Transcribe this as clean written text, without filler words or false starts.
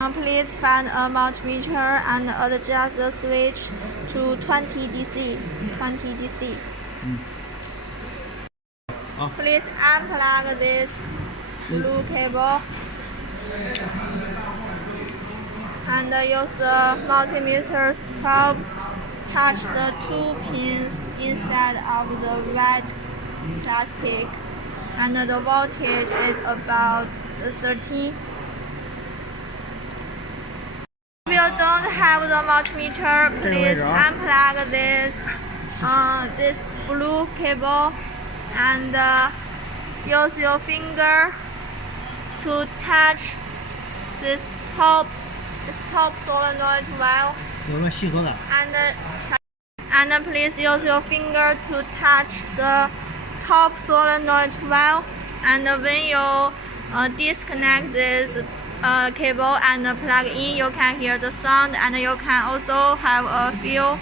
Please find a multimeter and adjust the switch to 20 DC. 20 DC. Please unplug this blue cable and use the multimeter's probe. Touch the two pins inside of the red joystick, and the voltage is about 13. If you don't have the multimeter, please unplug this blue cable and use your finger to touch this top solenoid valve. 有没有细口感？ And please use your finger to touch the top solenoid valve. And when you disconnect this cable and plug in, you can hear the sound, and you can also have a feel